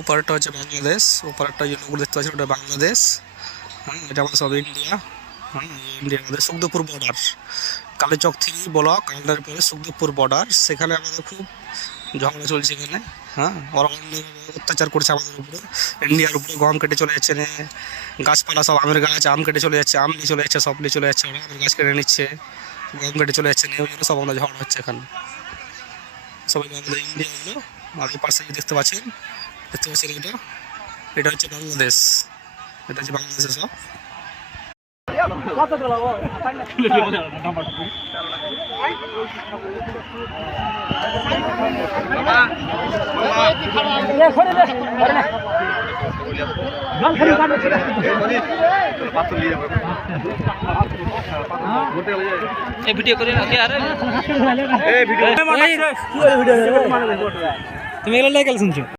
ওপারটা হচ্ছে বাংলাদেশ, ওপারটা যে লোক দেখতে পাচ্ছেন ওটা বাংলাদেশ। হ্যাঁ, এটা আমাদের সব ইন্ডিয়া। হ্যাঁ, ইন্ডিয়া আমাদের Sukhdevpur border, Kaliachak 3 block under পরে সুখদেবপুর বর্ডার। সেখানে আমাদের খুব ঝগড়া চলছে এখানে। হ্যাঁ, ওরা অত্যাচার করছে আমাদের উপরে, ইন্ডিয়ার উপরে। গম কেটে চলে যাচ্ছে, গাছপালা সব আমের গাছ, আম কেটে চলে যাচ্ছে, আম নিয়ে চলে যাচ্ছে, সব নিয়ে চলে যাচ্ছে। ওরা আমের গাছ কেটে নিচ্ছে, গম কেটে চলে যাচ্ছে, ওই জন্য সব আমাদের ঝগড়া হচ্ছে এখানে। সবাই আমাদের ইন্ডিয়াগুলো। আর ওই পাশে দেখতে পাচ্ছেন এটা, এটা হচ্ছে বাংলাদেশ, এটা হচ্ছে বাংলাদেশের সব। ভিডিও করে তুমি এগুলো শুনছো?